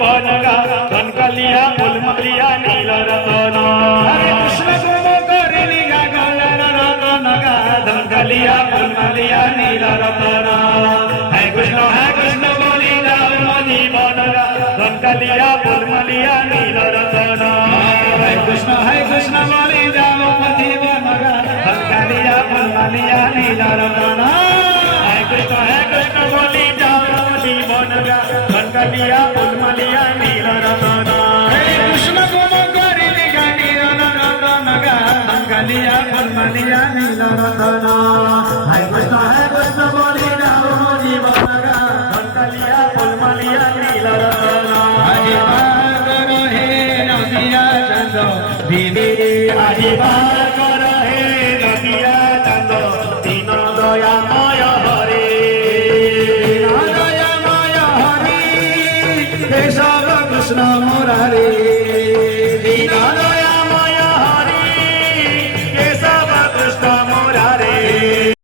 বনগা কনকলিয়া ফুলমলিয়া নীল রতন হরে কৃষ্ণ গুণ করিলি গগনগা কনকলিয়া ফুলমলিয়া নীল রতন হরে কৃষ্ণ বলি যাও মধি বনগা কনকলিয়া ফুলমলিয়া নীল রতন হরে কৃষ্ণ বলি যাও মধি বনগা কনকলিয়া ফুলমলিয়া নীল রতন হরে কৃষ্ণ বলি যাও মধি বনগা কনকলিয়া ফুলমলিয়া নীল রতন হরে কৃষ্ণ গুণ করিলি গগনগা কনকলিয়া ফুলমলিয়া নীল রতন হরে কৃষ্ণ বলি যাও মধি বনগা কনকলিয়া ফুলমলিয়া নীল রতন হরে পার হে নদিয়া চন্দ দিদি আজি পার কর হে নদিয়া চন্দ দীন দয়াময় হরে দীন দয়াময় হরে কেশব কৃষ্ণ মুরারে